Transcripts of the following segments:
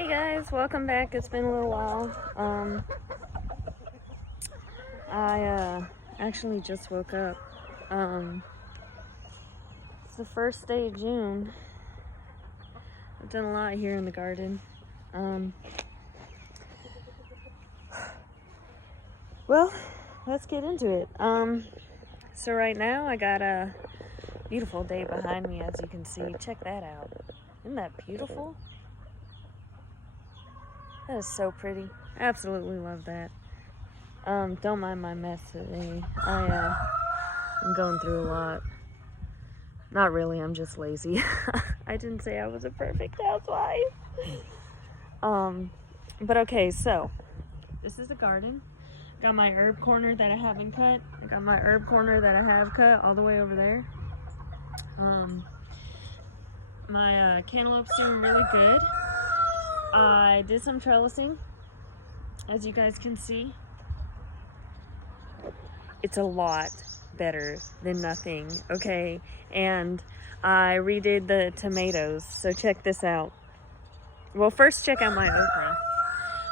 Hey guys, welcome back. It's been a little while. I actually just woke up. It's the first day of June. I've done a lot here in the garden. Well, let's get into it. So right now I got a beautiful day behind me, as you can see. Check that out. Isn't that beautiful? That is so pretty. I absolutely love that. Don't mind my mess today. I'm going through a lot. Not really, I'm just lazy. I didn't say I was a perfect housewife. But okay, so this is the garden. Got my herb corner that I haven't cut. I got my herb corner that I have cut all the way over there. My cantaloupe's doing really good. I did some trellising, as you guys can see. It's a lot better than nothing, okay? And I redid the tomatoes, so check this out. Well, first check out my okra.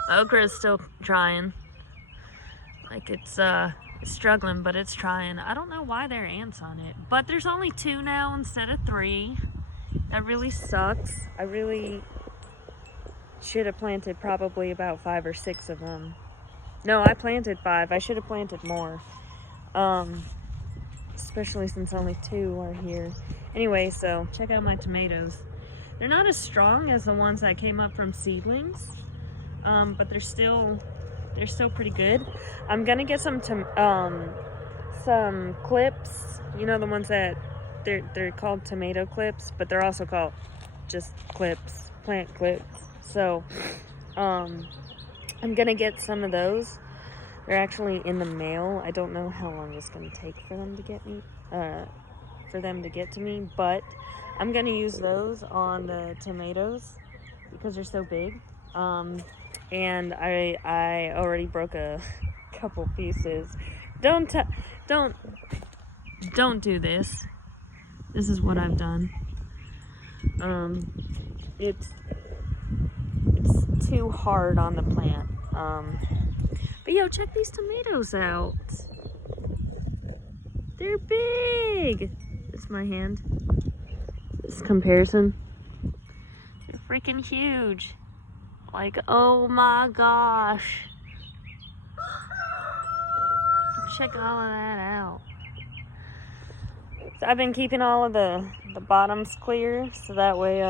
My okra is still trying. Like it's struggling, but it's trying. I don't know why there are ants on it, but there's only 2 now instead of 3. That really sucks. I really should have planted probably about 5 or 6 of them. No, I planted 5. I should have planted more. Especially since only 2 are here. Anyway, so check out my tomatoes. They're not as strong as the ones that came up from seedlings, but they're still pretty good. I'm gonna get some clips. You know, the ones that they're called tomato clips, but they're also called just clips, plant clips. So, I'm gonna get some of those. They're actually in the mail. I don't know how long it's gonna take for them to get to me, but I'm gonna use those on the tomatoes because they're so big. And I already broke a couple pieces. Don't do this. This is what I've done. It's too hard on the plant. But yo, check these tomatoes out. They're big. It's my hand. This comparison. They're freaking huge. Like, oh my gosh. Check all of that out. So I've been keeping all of the bottoms clear, so that way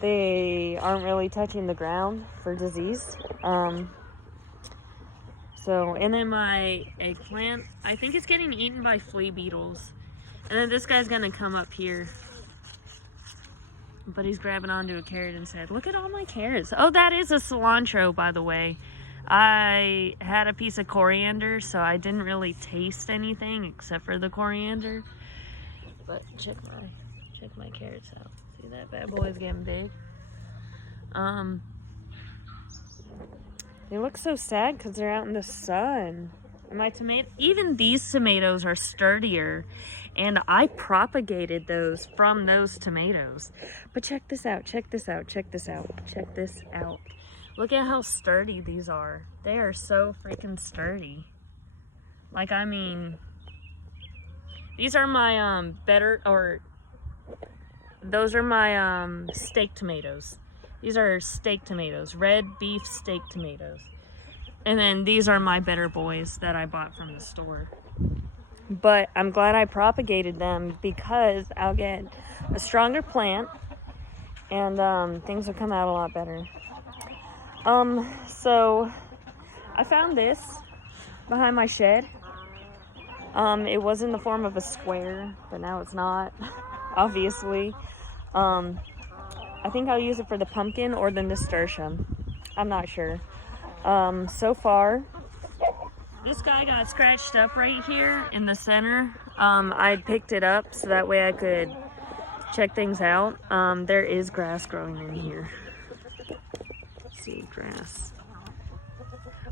they aren't really touching the ground for disease. So, and then my eggplant, I think it's getting eaten by flea beetles. And then this guy's gonna come up here. But he's grabbing onto a carrot and said, look at all my carrots. Oh, that is a cilantro, by the way. I had a piece of coriander, so I didn't really taste anything except for the coriander. But check my carrots out. See, that bad boy's getting big. They look so sad because they're out in the sun. My even these tomatoes are sturdier, and I propagated those from those tomatoes. But check this out, check this out, check this out, check this out. Look at how sturdy these are. They are so freaking sturdy. Like, I mean, these are my those are my steak tomatoes. These are steak tomatoes, red beef steak tomatoes. And then these are my better boys that I bought from the store. But I'm glad I propagated them because I'll get a stronger plant and things will come out a lot better. So I found this behind my shed. It was in the form of a square, but now it's not, obviously. I think I'll use it for the pumpkin or the nasturtium. I'm not sure. So far, this guy got scratched up right here in the center. I picked it up so that way I could check things out. There is grass growing in here. Let's see, grass.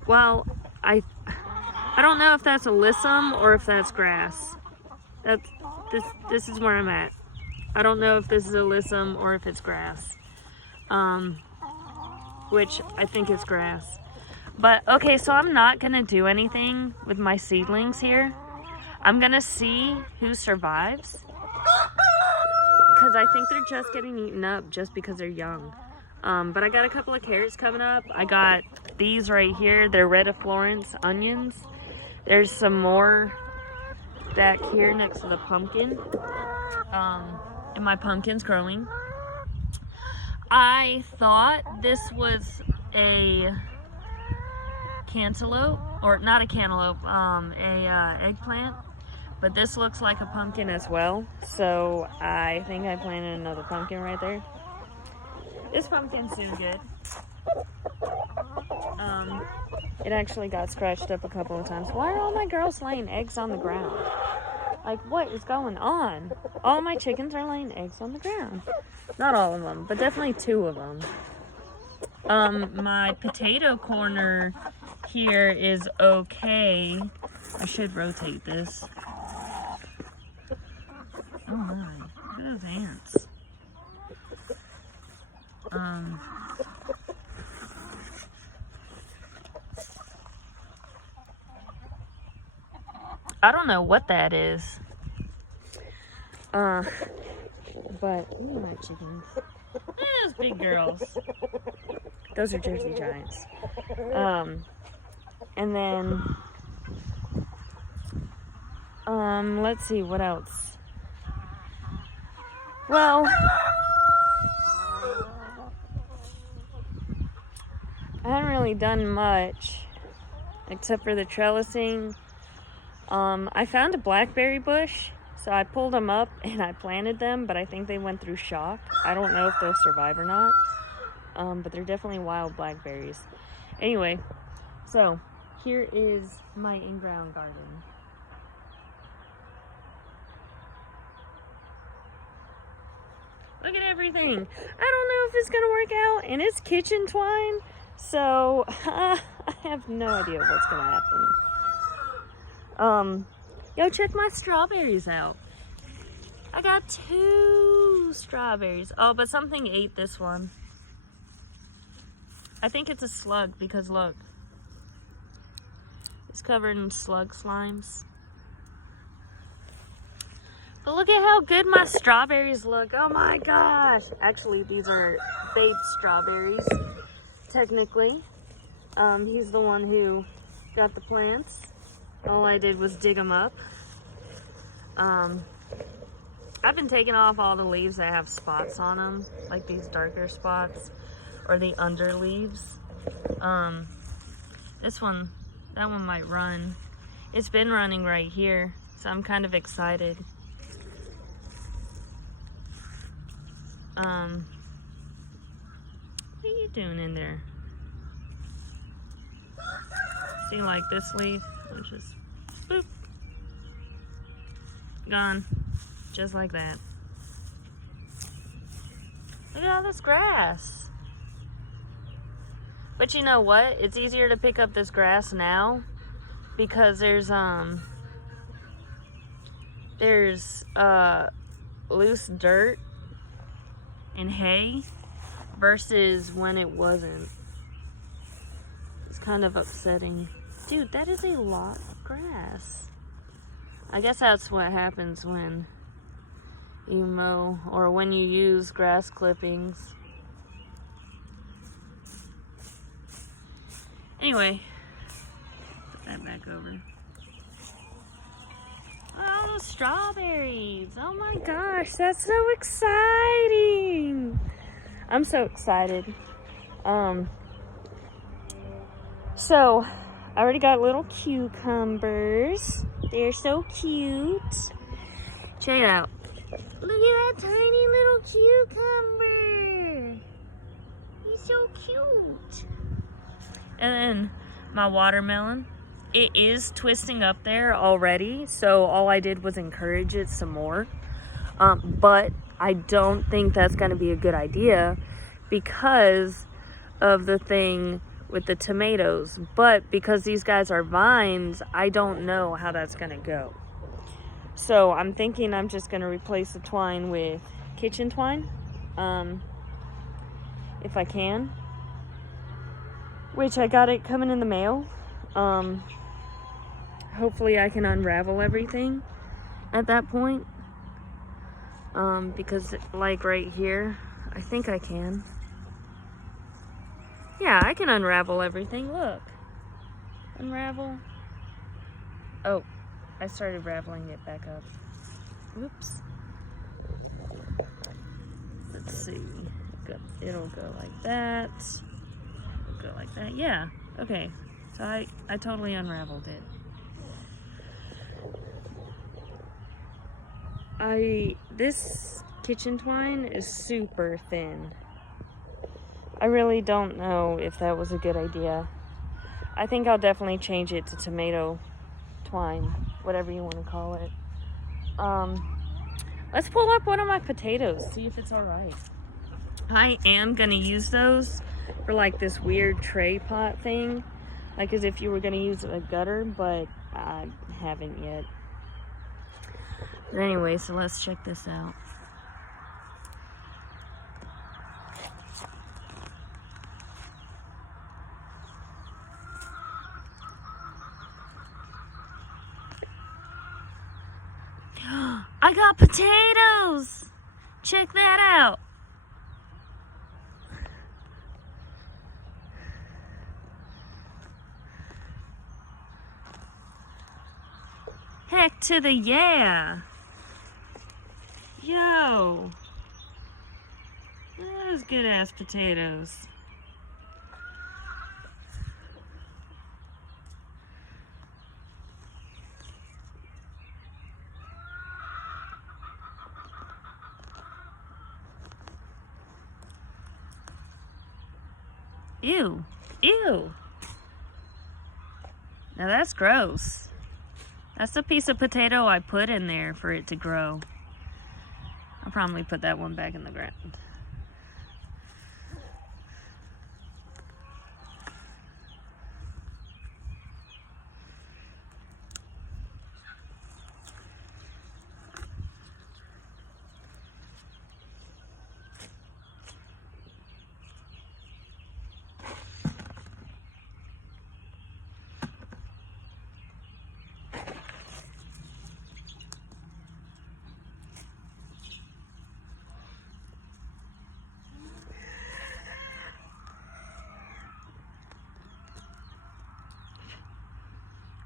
Well, I don't know if that's alyssum or if that's grass. This is where I'm at. I don't know if this is alyssum or if it's grass. which I think is grass. But, okay, so I'm not going to do anything with my seedlings here. I'm going to see who survives. Because I think they're just getting eaten up just because they're young. But I got a couple of carrots coming up. I got these right here. They're red of Florence onions. There's some more back here next to the pumpkin. And my pumpkin's growing. I thought this was a cantaloupe, or not a cantaloupe, eggplant. But this looks like a pumpkin as well. So I think I planted another pumpkin right there. This pumpkin's doing good. It actually got scratched up a couple of times. Why are all my girls laying eggs on the ground? Like, what is going on? All my chickens are laying eggs on the ground. Not all of them, but definitely 2 of them. My potato corner here is okay. I should rotate this. Oh my, look at those ants. I don't know what that is. But ooh, my chickens. Those big girls. Those are Jersey Giants. And then let's see what else. Well, I haven't really done much except for the trellising. I found a blackberry bush, so I pulled them up and I planted them, but I think they went through shock. I don't know if they'll survive or not, but they're definitely wild blackberries. Anyway, so here is my in-ground garden. Look at everything. I don't know if it's gonna work out, and it's kitchen twine, so I have no idea what's gonna happen. Yo, check my strawberries out. I got 2 strawberries. Oh, but something ate this one. I think it's a slug because look. It's covered in slug slimes. But look at how good my strawberries look. Oh my gosh. Actually, these are baked strawberries, technically. He's the one who got the plants. All I did was dig them up. I've been taking off all the leaves that have spots on them, like these darker spots, or the under leaves. This one, that one might run. It's been running right here, so I'm kind of excited. What are you doing in there? See, like this leaf, which is boop, gone, just like that. Look at all this grass. But you know what? It's easier to pick up this grass now because there's loose dirt and hay versus when it wasn't. It's kind of upsetting. Dude, that is a lot of grass. I guess that's what happens when you mow or when you use grass clippings. Anyway, put that back over. Oh, those strawberries. Oh my gosh, that's so exciting. I'm so excited. So I already got little cucumbers. They're so cute. Check it out. Look at that tiny little cucumber. He's so cute. And then my watermelon. It is twisting up there already, so all I did was encourage it some more. But I don't think that's going to be a good idea because of the thing with the tomatoes. But because these guys are vines, I don't know how that's going to go. So I'm thinking I'm just going to replace the twine with kitchen twine, if I can. which I got it coming in the mail. Hopefully I can unravel everything at that point. Because like right here, I think I can. Yeah, I can unravel everything. Look. Unravel. Oh, I started raveling it back up. Oops. Let's see. It'll go like that. It'll go like that. Yeah. Okay. So I totally unraveled it. This kitchen twine is super thin. I really don't know if that was a good idea. I think I'll definitely change it to tomato twine, whatever you want to call it. Let's pull up one of my potatoes, see if it's all right. I am gonna use those for like this weird tray pot thing, like as if you were gonna use a gutter, but I haven't yet. But anyway, so let's check this out. I got potatoes! Check that out! Heck to the yeah! Yo! Those good ass potatoes. Ew. Ew. Now that's gross. That's the piece of potato I put in there for it to grow. I'll probably put that one back in the ground.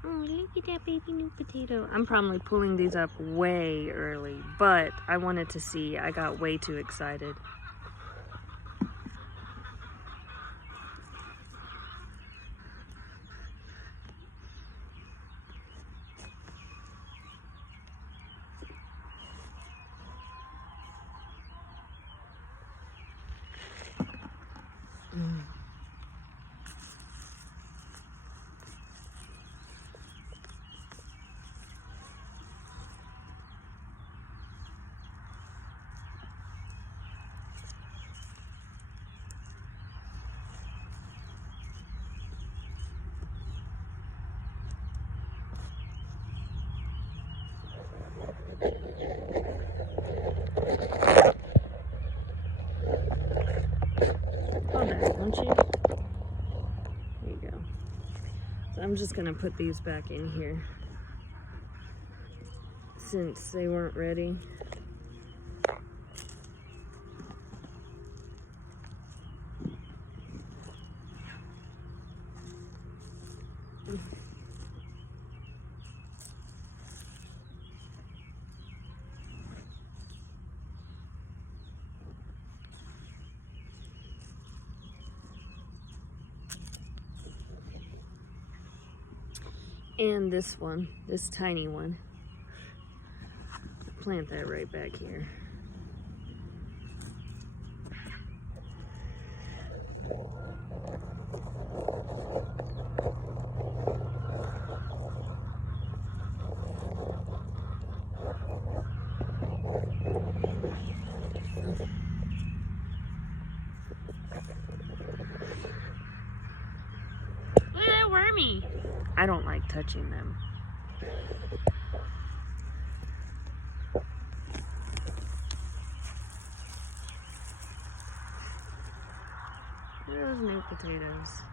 Oh, look at that baby new potato. I'm probably pulling these up way early, but I wanted to see. I got way too excited. Oh, there, don't you? There you go. So I'm just gonna put these back in here since they weren't ready. And this one, this tiny one. Plant that right back here. Look at that wormy. I don't like touching them. Those new potatoes.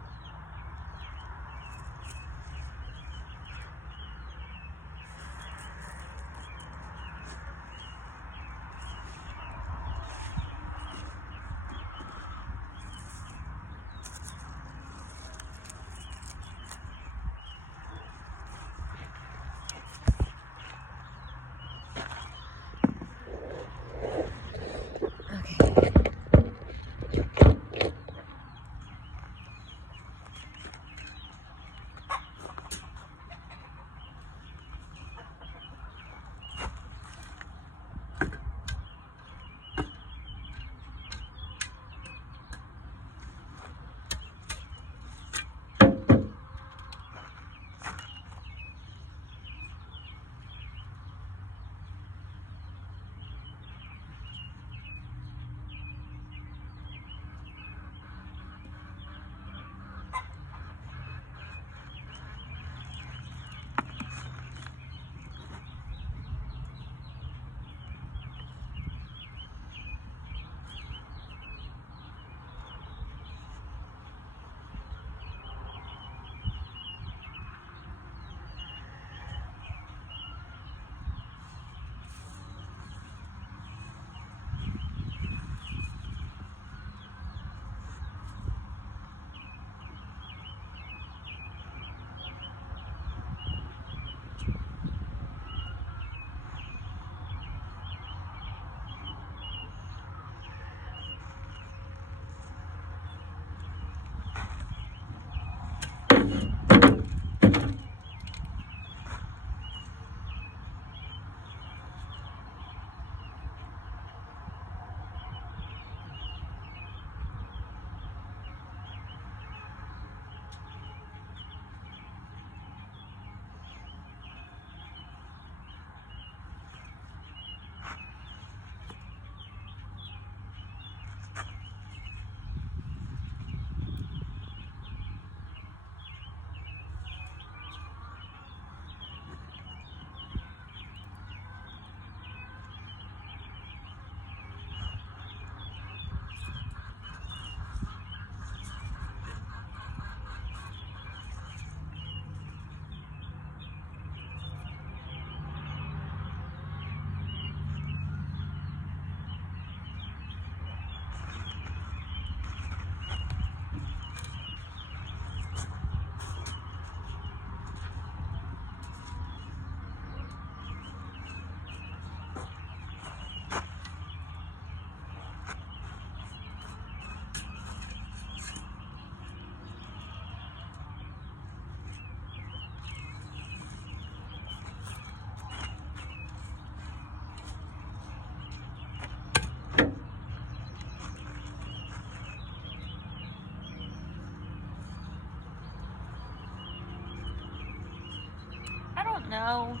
know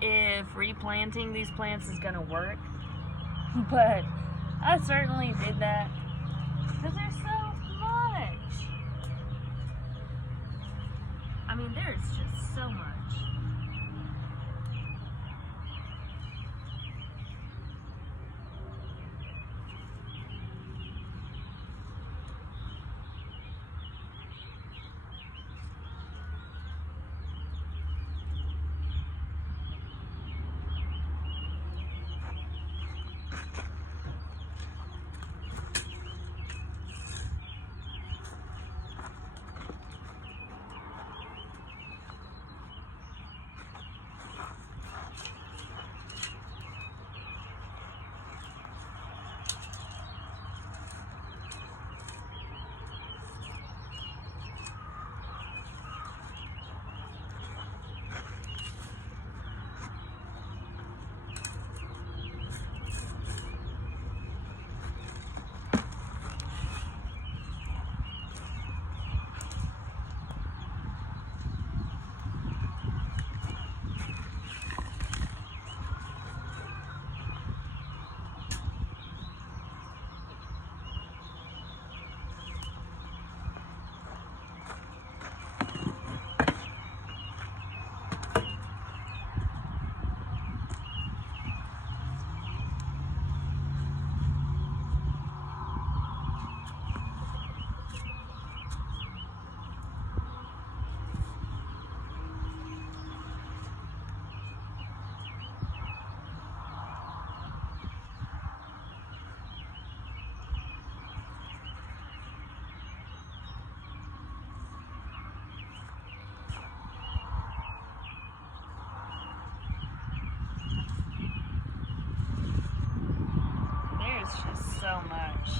if replanting these plants is gonna work, but I certainly did that because there's so much. I mean, there's just so much. There's just so much.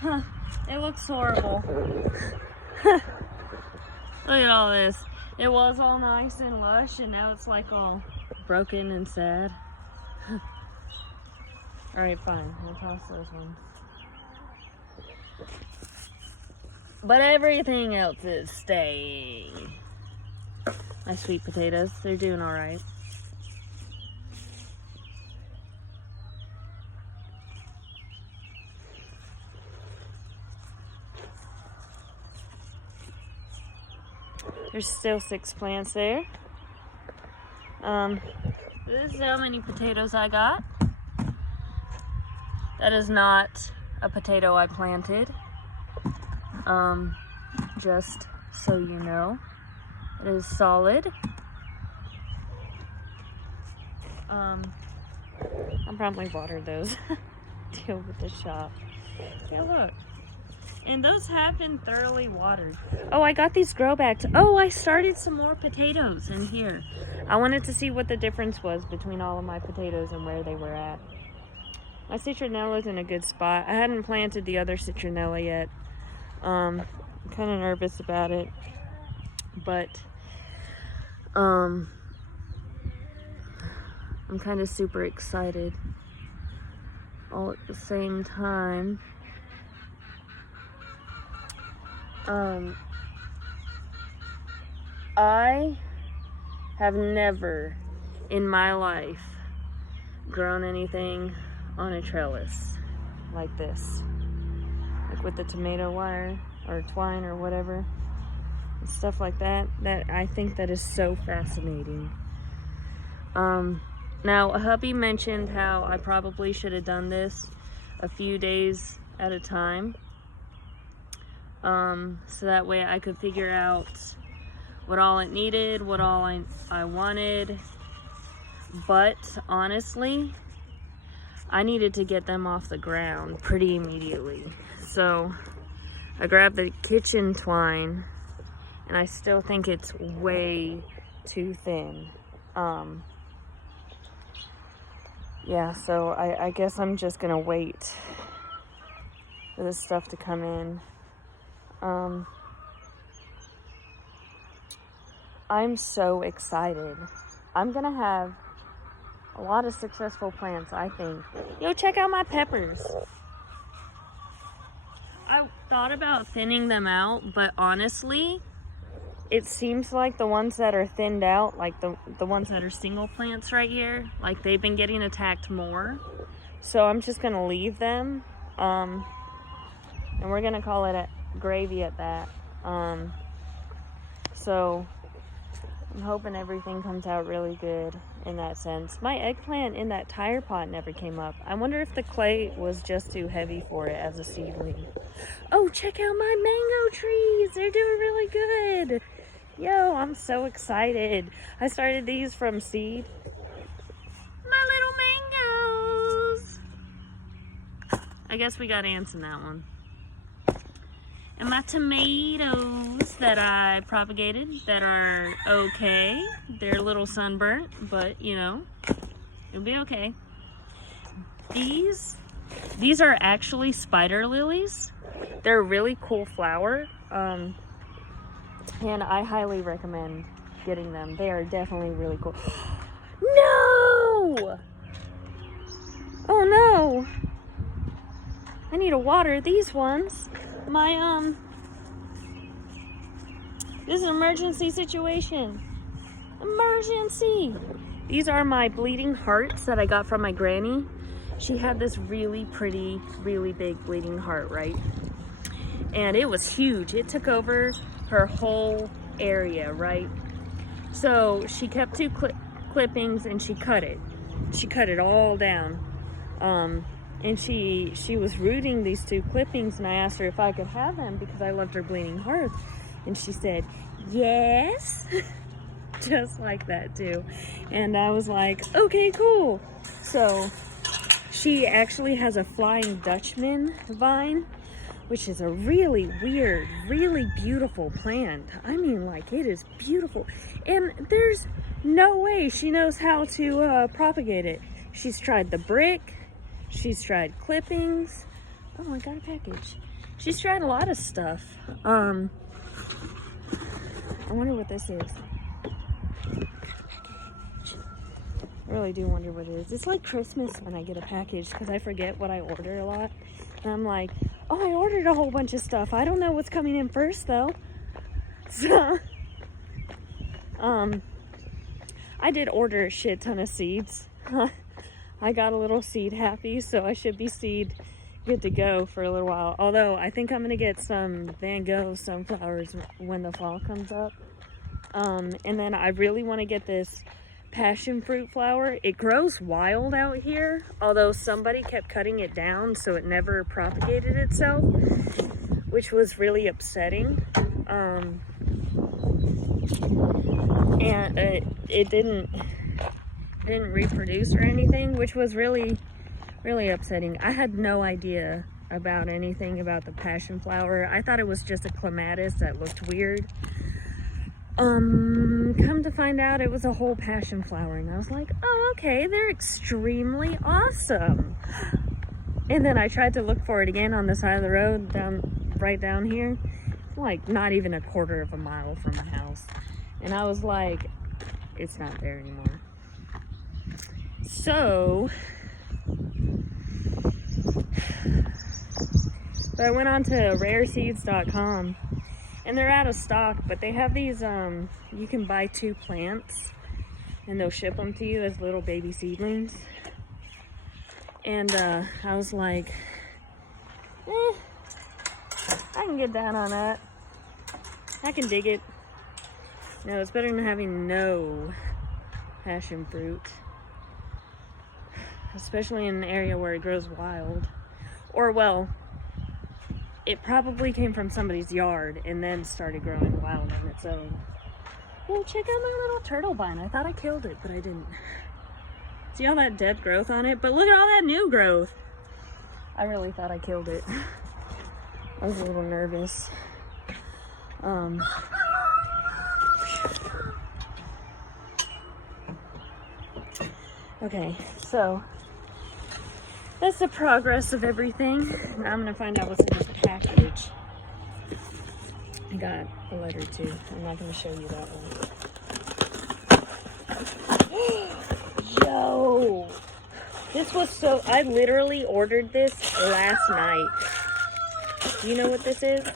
Huh, it looks horrible. Look at all this. It was all nice and lush, and now it's like all broken and sad. Alright, fine. We'll toss those ones. But everything else is staying. My sweet potatoes, they're doing alright. There's still 6 plants there. This is how many potatoes I got. That is not a potato I planted. Just so you know. It is solid. I'll probably water those. Deal with the shop. Yeah, look. And those have been thoroughly watered. Oh, I got these grow bags. Oh, I started some more potatoes in here. I wanted to see what the difference was between all of my potatoes and where they were at. My citronella is in a good spot. I hadn't planted the other citronella yet. I'm kind of nervous about it. But, I'm kind of super excited all at the same time. I have never in my life grown anything on a trellis like this, like with the tomato wire or twine or whatever and stuff like that. I think that is so fascinating. Now hubby mentioned how I probably should have done this a few days at a time. So that way I could figure out what all it needed, what all I wanted. But honestly, I needed to get them off the ground pretty immediately. So I grabbed the kitchen twine, and I still think it's way too thin. Yeah, so I guess I'm just gonna wait for this stuff to come in. I'm so excited. I'm gonna have a lot of successful plants, I think. Yo, check out my peppers. I thought about thinning them out, but honestly, it seems like the ones that are thinned out, like the ones that are single plants right here, like they've been getting attacked more. So I'm just gonna leave them, and we're gonna call it a gravy at that. So I'm hoping everything comes out really good in that sense. My eggplant in that tire pot never came up. I wonder if the clay was just too heavy for it as a seedling. Oh, check out my mango trees. They're doing really good. Yo, I'm so excited. I started these from seed. My little mangoes. I guess we got ants in that one. And my tomatoes that I propagated that are okay. They're a little sunburnt, but you know, it'll be okay. These are actually spider lilies. They're a really cool flower. And I highly recommend getting them. They are definitely really cool. No! Oh no! I need to water these ones. This is an emergency situation. Emergency! These are my bleeding hearts that I got from my granny. She had this really pretty, really big bleeding heart, right? And it was huge. It took over her whole area, right? So she kept two clippings and she cut it. She cut it all down. And she was rooting these two clippings, and I asked her if I could have them because I loved her bleeding heart. And she said, yes. Just like that too. And I was like, okay, cool. So she actually has a Flying Dutchman vine, which is a really weird, really beautiful plant. I mean, like, it is beautiful. And there's no way she knows how to propagate it. She's tried the brick. She's tried clippings. Oh, I got a package. She's tried a lot of stuff. I wonder what this is. I really do wonder what it is. It's like Christmas when I get a package because I forget what I order a lot. And I'm like, oh, I ordered a whole bunch of stuff. I don't know what's coming in first though. So, I did order a shit ton of seeds. I got a little seed happy, so I should be seed good to go for a little while. Although I think I'm gonna get some Van Gogh sunflowers when the fall comes up. And then I really want to get this passion fruit flower. It grows wild out here, although somebody kept cutting it down so it never propagated itself, which was really upsetting. And it didn't reproduce or anything, which was really, really upsetting. I had no idea about anything about the passion flower. I thought it was just a clematis that looked weird. Come to find out it was a whole passion flower, and I was like, oh, okay, they're extremely awesome. And then I tried to look for it again on the side of the road, right down here, like not even a quarter of a mile from my house. And I was like, it's not there anymore. So I went on to rareseeds.com, and they're out of stock, but they have these, you can buy 2 plants and they'll ship them to you as little baby seedlings. And I was like, I can get down on that. I can dig it. You know, it's better than having no passion fruit, especially in an area where it grows wild. Or, well, it probably came from somebody's yard and then started growing wild on its own. Well, check out my little turtle vine. I thought I killed it, but I didn't. See all that dead growth on it? But look at all that new growth. I really thought I killed it. I was a little nervous. Okay, so that's the progress of everything. Now I'm gonna find out what's in this package. I got a letter too. I'm not gonna show you that one. Yo! This was so, I literally ordered this last night. Do you know what this is?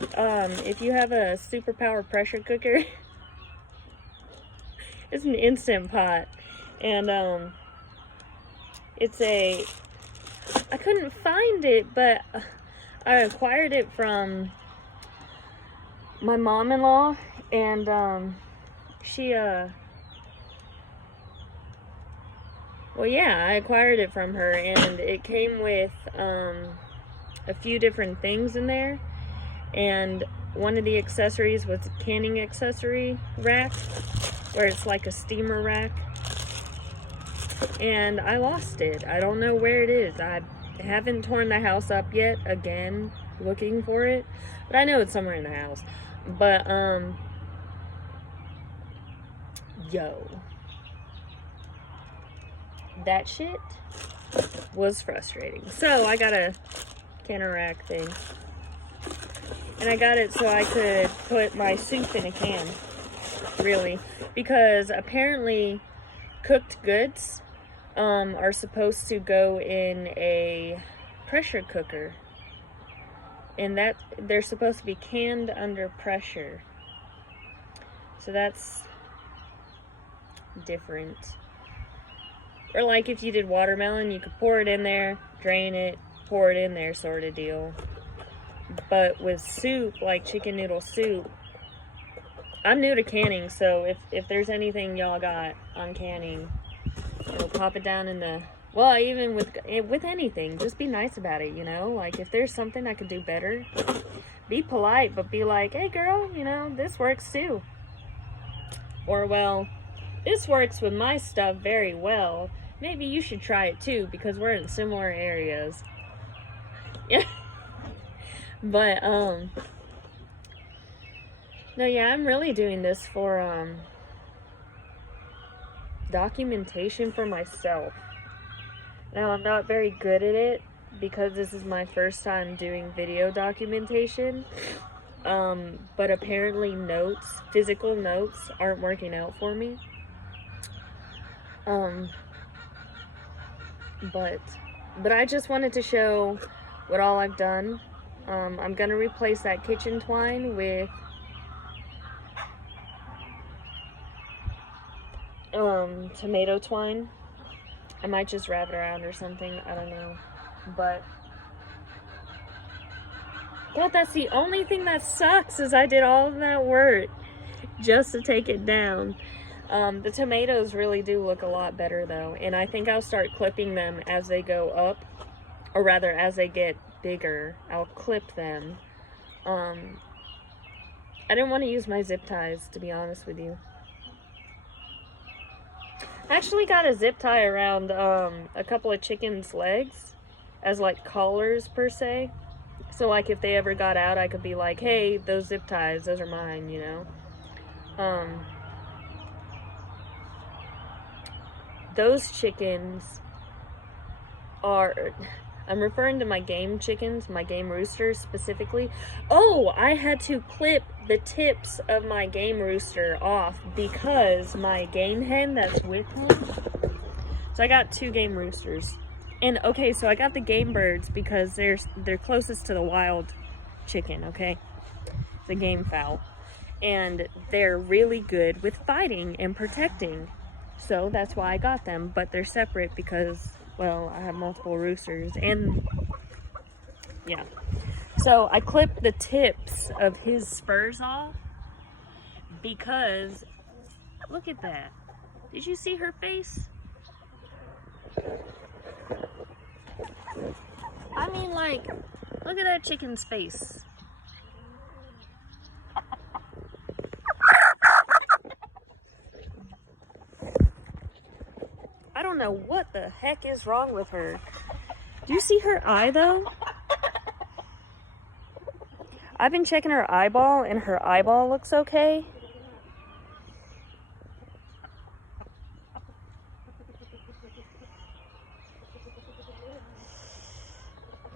if you have a superpower pressure cooker, it's an Instant Pot. And, I couldn't find it, but I acquired it from my mom-in-law, and, she, well, yeah, I acquired it from her, and it came with, a few different things in there, and one of the accessories was a canning accessory rack, where it's like a steamer rack, and I lost it. I don't know where it is. I haven't torn the house up yet, again, looking for it, but I know it's somewhere in the house. But, yo, that shit was frustrating. So I got a canner rack thing, and I got it so I could put my soup in a can, really, because apparently cooked goods are supposed to go in a pressure cooker, and that they're supposed to be canned under pressure, so that's different. Or like if you did watermelon, you could pour it in there, drain it, pour it in there, sort of deal. But with soup, like chicken noodle soup, I'm new to canning, so if there's anything y'all got on canning, pop it down in the, well, even with anything, just be nice about it, you know? Like, if there's something I could do better, be polite, but be like, hey girl, you know, this works too. Or, well, this works with my stuff very well. Maybe you should try it too, because we're in similar areas. Yeah. But, no, yeah, I'm really doing this for, documentation for myself. Now, I'm not very good at it, because this is my first time doing video documentation. But apparently physical notes aren't working out for me. But I just wanted to show what all I've done. I'm gonna replace that kitchen twine with tomato twine. I might just wrap it around or something, I don't know. But God, that's the only thing that sucks, is I did all of that work just to take it down. The tomatoes really do look a lot better though, and I think I'll start clipping them as they go up, or rather as they get bigger, I'll clip them. I didn't want to use my zip ties, to be honest with you. I actually got a zip tie around a couple of chickens' legs as like collars per se. So like if they ever got out, I could be like, hey, those zip ties, those are mine, you know. Those chickens are, I'm referring to my game chickens, my game roosters specifically. Oh, I had to clip the tips of my game rooster off because my game hen that's with him. So I got 2 game roosters. And okay, so I got the game birds because they're closest to the wild chicken, okay? The game fowl. And they're really good with fighting and protecting. So that's why I got them, but they're separate because, well, I have multiple roosters, and yeah. So I clipped the tips of his spurs off because, look at that. Did you see her face? I mean, like, look at that chicken's face. I don't know what the heck is wrong with her. Do you see her eye, though? I've been checking her eyeball, and her eyeball looks okay.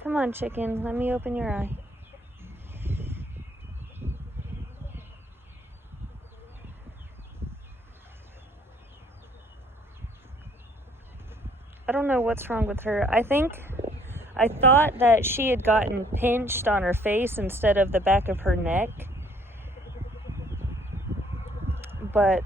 Come on, chicken. Let me open your eye. I don't know what's wrong with her. I think I thought that she had gotten pinched on her face instead of the back of her neck. But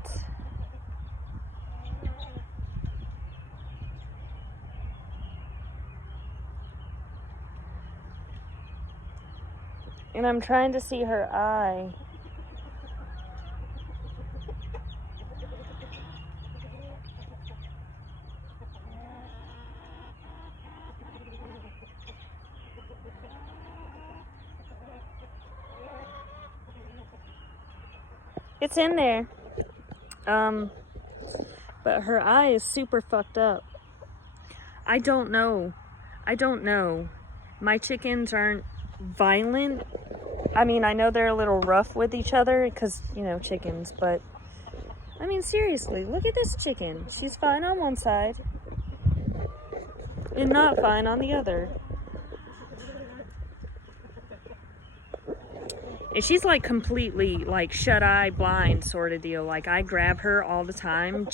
and I'm trying to see her eye. It's in there. But her eye is super fucked up. I don't know. My chickens aren't violent. I mean, I know they're a little rough with each other because, you know, chickens, but I mean, seriously, look at this chicken. She's fine on one side and not fine on the other. And she's like completely like shut-eye blind sort of deal. Like I grab her all the time,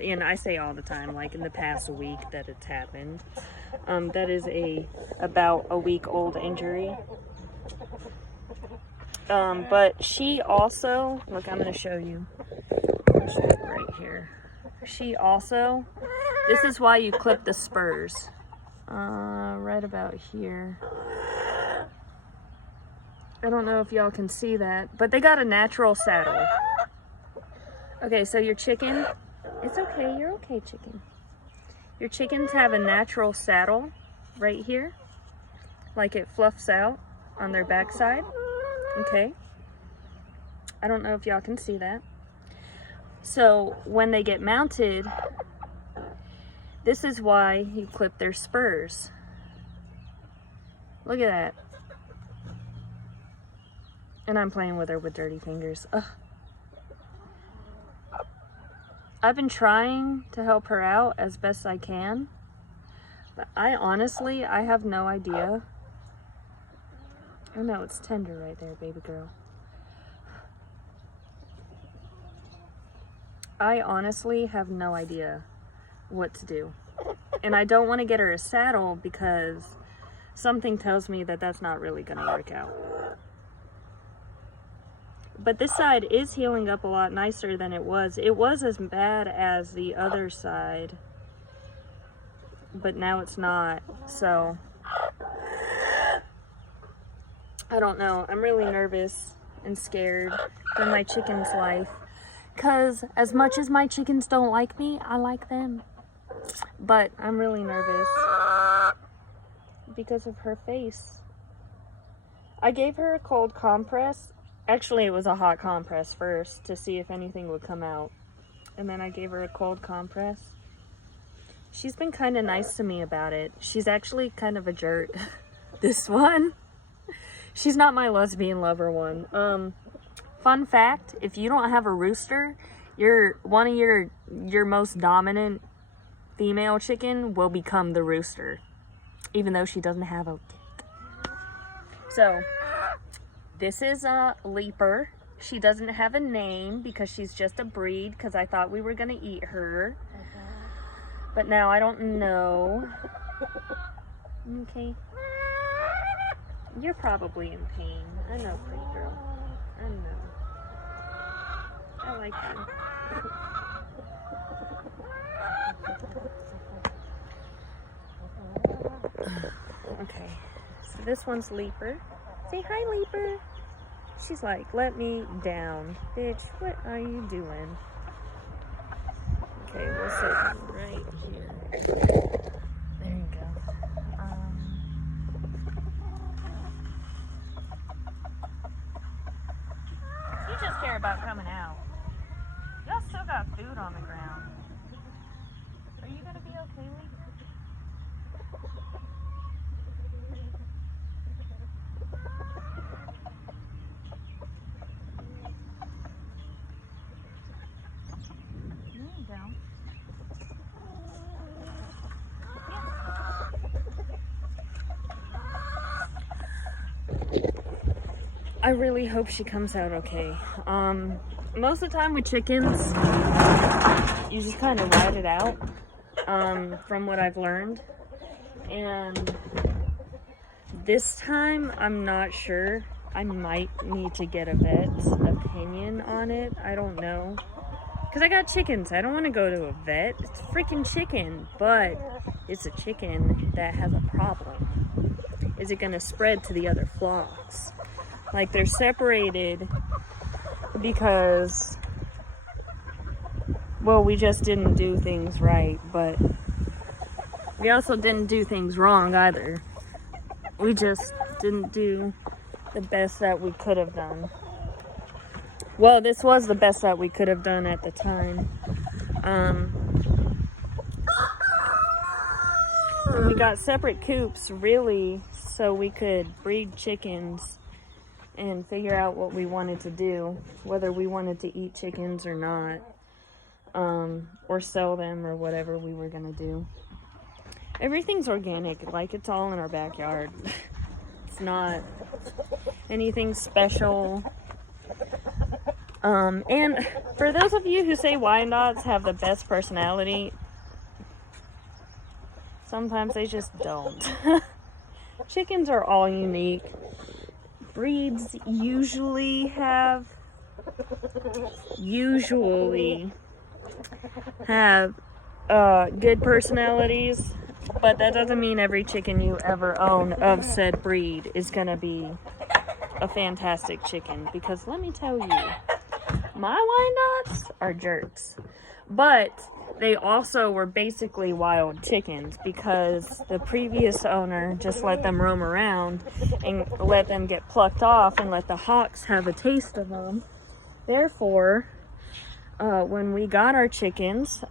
and I say all the time, like in the past week that it's happened. That is about a week-old injury. But she also, look, I'm going to show you. I'll show it right here. She also, this is why you clip the spurs. Right about here. I don't know if y'all can see that, but they got a natural saddle. Okay, so your chicken, it's okay, you're okay, chicken. Your chickens have a natural saddle right here, like it fluffs out on their backside, okay? I don't know if y'all can see that. So when they get mounted, this is why you clip their spurs. Look at that. And I'm playing with her with dirty fingers. Ugh. I've been trying to help her out as best I can. But I have no idea. Oh no, it's tender right there, baby girl. I honestly have no idea what to do. And I don't want to get her a saddle because something tells me that that's not really going to work out. But this side is healing up a lot nicer than it was. It was as bad as the other side, but now it's not. So, I don't know. I'm really nervous and scared for my chicken's life. Because as much as my chickens don't like me, I like them. But I'm really nervous because of her face. I gave her a cold compress. Actually, it was a hot compress first to see if anything would come out. And then I gave her a cold compress. She's been kind of nice to me about it. She's actually kind of a jerk. This one. She's not my lesbian lover one. Fun fact, if you don't have a rooster, one of your most dominant female chicken will become the rooster. Even though she doesn't have a dick. So, this is a Leaper. She doesn't have a name because she's just a breed because I thought we were going to eat her. But now I don't know. Okay. You're probably in pain. I know, pretty girl. I know. I like you. Okay. So this one's Leaper. Say hi, Leaper. She's like, let me down. Bitch, what are you doing? Okay, we'll sit right here. There you go. You just care about coming out. Y'all still got food on the ground. Are you gonna be okay, Leaper? I really hope she comes out okay. Most of the time with chickens, you just kind of ride it out, from what I've learned. And this time, I'm not sure. I might need to get a vet's opinion on it. I don't know. Because I got chickens. I don't want to go to a vet. It's a freaking chicken. But it's a chicken that has a problem. Is it going to spread to the other flocks? Like, they're separated because, well, we just didn't do things right. But we also didn't do things wrong either. We just didn't do the best that we could have done. Well, this was the best that we could have done at the time. We got separate coops, really, so we could breed chickens and figure out what we wanted to do, whether we wanted to eat chickens or not, or sell them or whatever we were going to do. Everything's organic, like it's all in our backyard. It's not anything special. And for those of you who say Wyandottes have the best personality, sometimes they just don't. Chickens are all unique. Breeds usually have good personalities, but that doesn't mean every chicken you ever own of said breed is gonna be a fantastic chicken, because let me tell you, my Wyandottes are jerks. But they also were basically wild chickens, because the previous owner just let them roam around and let them get plucked off and let the hawks have a taste of them. Therefore, when we got our chickens,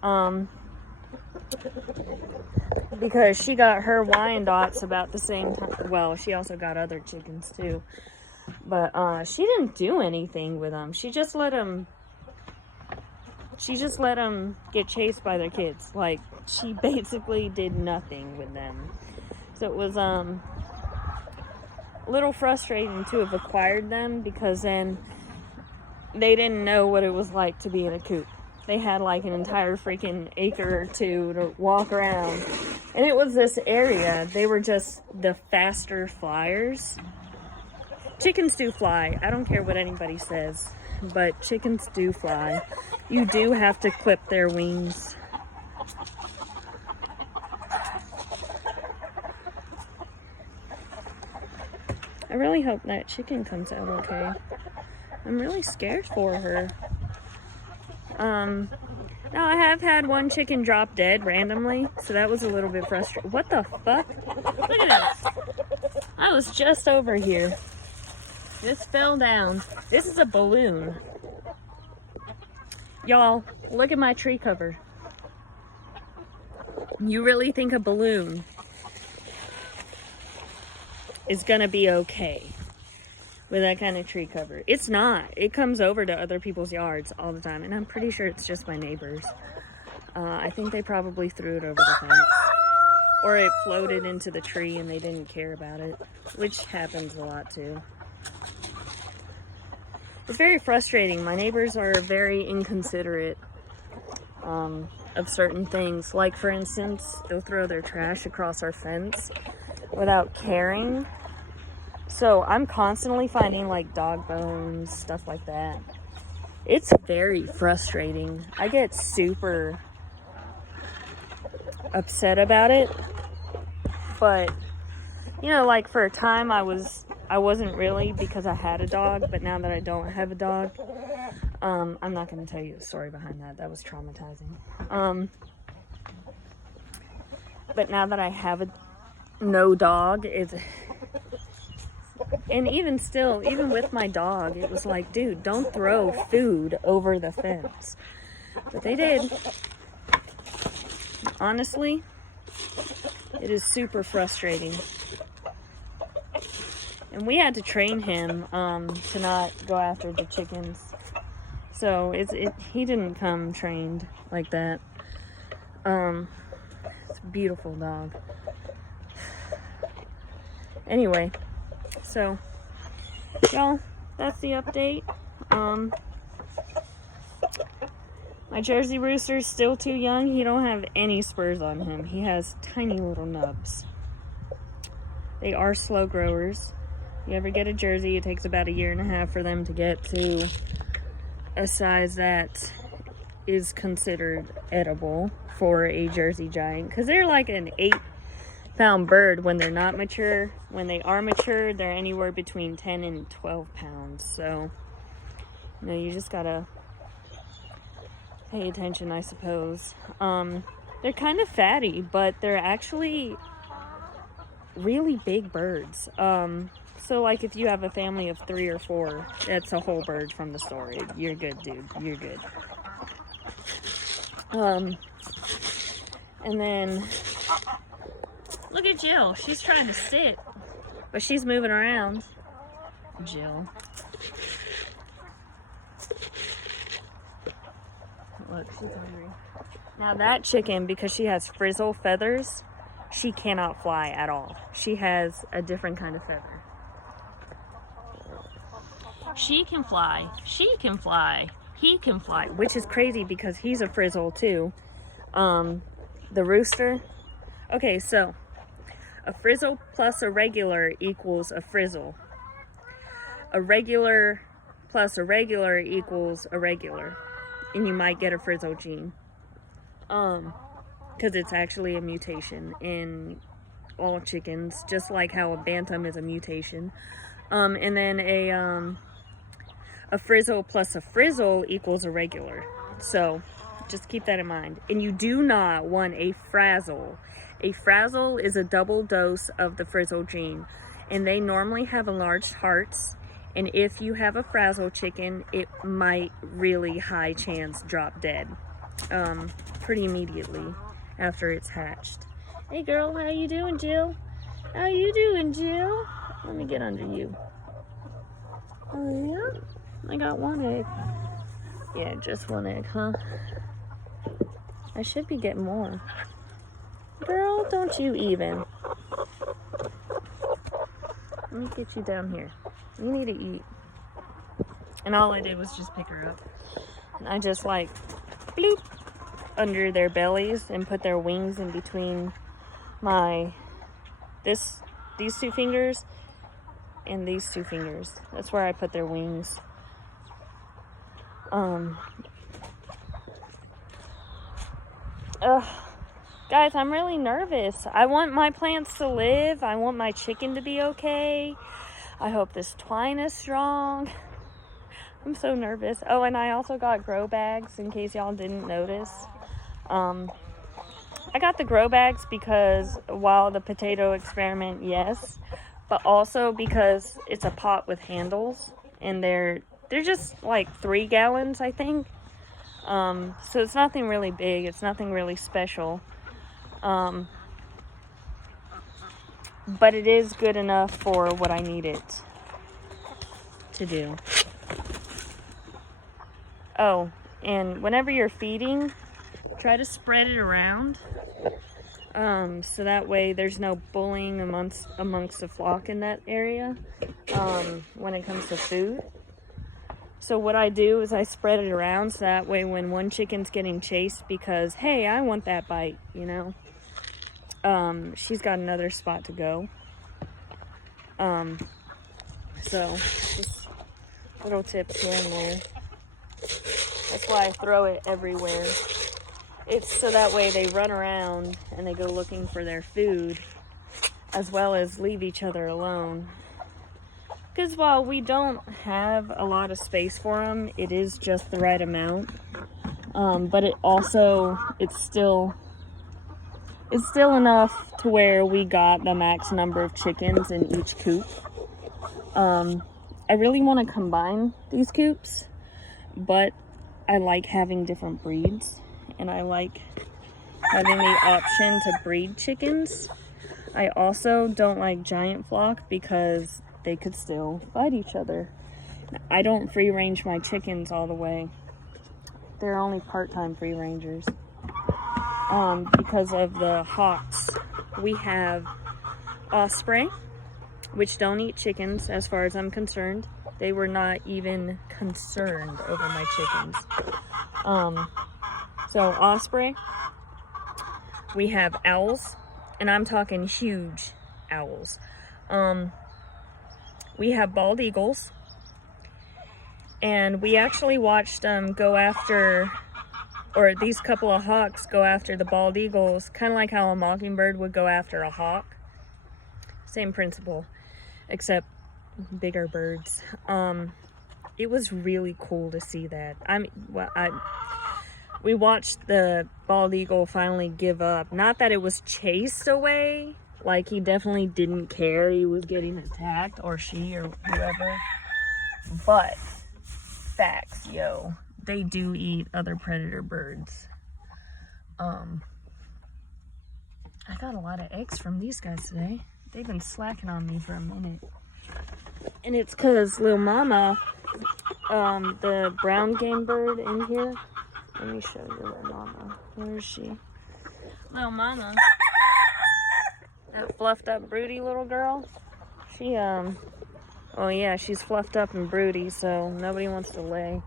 because she got her Wyandottes about the same time, well, she also got other chickens too, but she didn't do anything with them. She just let them get chased by their kids. Like, she basically did nothing with them. So it was a little frustrating to have acquired them, because then they didn't know what it was like to be in a coop. They had like an entire freaking acre or two to walk around. And it was this area. They were just the faster flyers. Chickens do fly. I don't care what anybody says, but chickens do fly. You do have to clip their wings. I really hope that chicken comes out okay. I'm really scared for her. Now I have had one chicken drop dead randomly, so that was a little bit frustrating. What the fuck? Look at this. I was just over here. This fell down. This is a balloon. Y'all, look at my tree cover. You really think a balloon is gonna be okay with that kind of tree cover? It's not. It comes over to other people's yards all the time, and I'm pretty sure it's just my neighbors. I think they probably threw it over the fence, or it floated into the tree and they didn't care about it, which happens a lot too. It's very frustrating. My neighbors are very inconsiderate of certain things. Like, for instance, they'll throw their trash across our fence without caring. So I'm constantly finding like dog bones, stuff like that. It's very frustrating. I get super upset about it. But, you know, like for a time I wasn't really, because I had a dog, but now that I don't have a dog, I'm not going to tell you the story behind that. That was traumatizing. But now that I have no dog, and even still, even with my dog, it was like, dude, don't throw food over the fence. But they did. Honestly, it is super frustrating. And we had to train him to not go after the chickens. So he didn't come trained like that. It's a beautiful dog. Anyway, so y'all, that's the update. My Jersey Rooster's still too young. He don't have any spurs on him. He has tiny little nubs. They are slow growers. You ever get a Jersey, it takes about 1.5 years for them to get to a size that is considered edible for a Jersey Giant, because they're like an 8-pound bird when they're not mature. When they are mature, they're anywhere between 10 and 12 pounds. So, you know, you just gotta pay attention, I suppose. They're kind of fatty, but they're actually really big birds. So like if you have a family of 3 or 4, that's a whole bird from the store. You're good, dude. You're good. And then look at Jill. She's trying to sit, but she's moving around. Jill. Look, she's hungry. Now that chicken, because she has frizzle feathers, she cannot fly at all. She has a different kind of feather. She can fly. She can fly. He can fly, which is crazy because he's a frizzle too. The rooster. Okay, so a frizzle plus a regular equals a frizzle. A regular plus a regular equals a regular. And you might get a frizzle gene. Because it's actually a mutation in all chickens, just like how a bantam is a mutation. And then a frizzle plus a frizzle equals a regular. So just keep that in mind. And you do not want a frazzle. A frazzle is a double dose of the frizzle gene, and they normally have enlarged hearts. And if you have a frazzle chicken, it might really high chance drop dead pretty immediately after it's hatched. Hey girl, how you doing, Jill? How you doing, Jill? Let me get under you. Oh yeah? I got 1 egg. Yeah, just 1 egg, huh? I should be getting more. Girl, don't you even. Let me get you down here. You need to eat. And all I did was just pick her up. And I just like bloop under their bellies and put their wings in between these 2 fingers and these 2 fingers. That's where I put their wings. Guys, I'm really nervous. I want my plants to live. I want my chicken to be okay. I hope this twine is strong. I'm so nervous. Oh, and I also got grow bags in case y'all didn't notice. I got the grow bags because while the potato experiment, yes, but also because it's a pot with handles and they're just like 3 gallons, I think. So it's nothing really big. It's nothing really special. But it is good enough for what I need it to do. Oh, and whenever you're feeding, try to spread it around. So that way there's no bullying amongst the flock in that area when it comes to food. So what I do is I spread it around so that way when one chicken's getting chased because, hey, I want that bite, you know, she's got another spot to go. So just little tips here and there. That's why I throw it everywhere. It's so that way they run around and they go looking for their food as well as leave each other alone. Because while we don't have a lot of space for them, it is just the right amount. But it's still enough to where we got the max number of chickens in each coop. I really want to combine these coops, but I like having different breeds, and I like having the option to breed chickens. I also don't like giant flock because they could still fight each other. I don't free range my chickens all the way. They're only part-time free rangers. Because of the hawks. We have osprey, which don't eat chickens as far as I'm concerned. They were not even concerned over my chickens. So osprey. We have owls, and I'm talking huge owls. We have bald eagles. And we actually watched them go after, or these couple of hawks go after the bald eagles, kind of like how a mockingbird would go after a hawk. Same principle, except bigger birds. It was really cool to see that. We watched the bald eagle finally give up. Not that it was chased away, like he definitely didn't care he was getting attacked, or she, or whoever, but facts, yo. They do eat other predator birds. I got a lot of eggs from these guys today. They've been slacking on me for a minute. And it's because Lil Mama, the brown game bird in here. Let me show you Lil Mama. Where is she? Lil Mama. That fluffed up broody little girl. She, oh yeah, she's fluffed up and broody, so nobody wants to lay.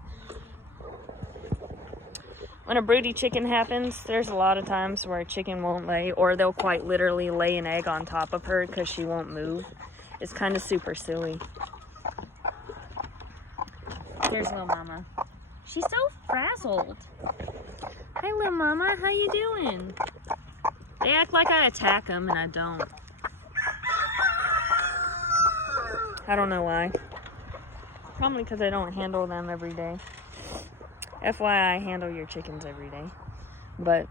When a broody chicken happens, there's a lot of times where a chicken won't lay, or they'll quite literally lay an egg on top of her because she won't move. It's kind of super silly. Here's Lil Mama. She's so frazzled. Hi, Lil Mama. How you doing? They act like I attack them, and I don't. I don't know why. Probably because I don't handle them every day. FYI, handle your chickens every day. But,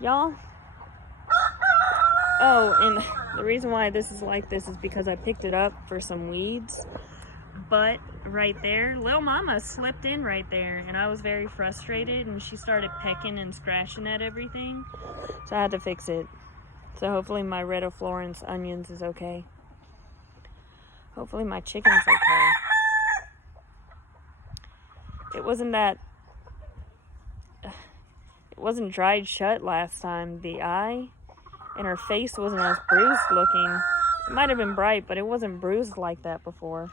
y'all. Oh, and the reason why this is like this is because I picked it up for some weeds. But right there, Lil Mama slipped in right there, and I was very frustrated, and she started pecking and scratching at everything. So I had to fix it. So hopefully my Red of Florence onions is okay. Hopefully my chicken's okay. It wasn't dried shut last time. The eye and her face wasn't as bruised looking. It might have been bright, but it wasn't bruised like that before.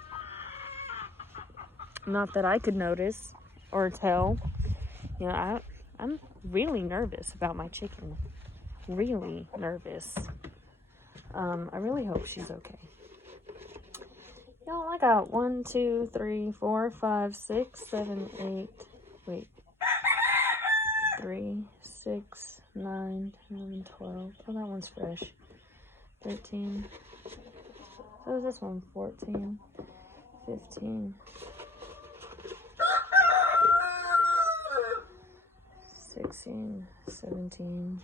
Not that I could notice or tell. You know, I'm really nervous about my chicken. Really nervous. I really hope she's okay. Y'all, I got 1, 2, 3, 4, 5, 6, 7, 8. Wait. 3, 6, 9, 10, 11, 12. Oh, that one's fresh. 13. So is this one? 14, 15. 16, 17,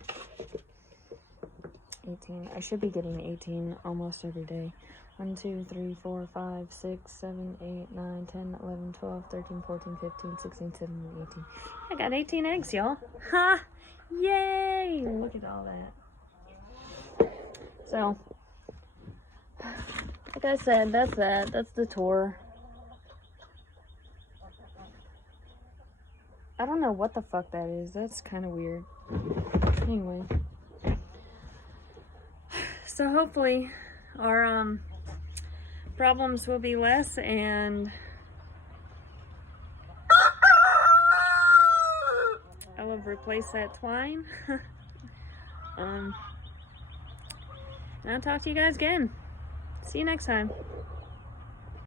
18. I should be getting 18 almost every day. 1, 2, 3, 4, 5, 6, 7, 8, 9, 10, 11, 12, 13, 14, 15, 16, 17, 18. I got 18 eggs, y'all. Ha! Yay! Look at all that. So, like I said, that's that. That's the tour. I don't know what the fuck that is. That's kind of weird. Anyway. So hopefully our problems will be less, and I will replace that twine. And I'll talk to you guys again. See you next time.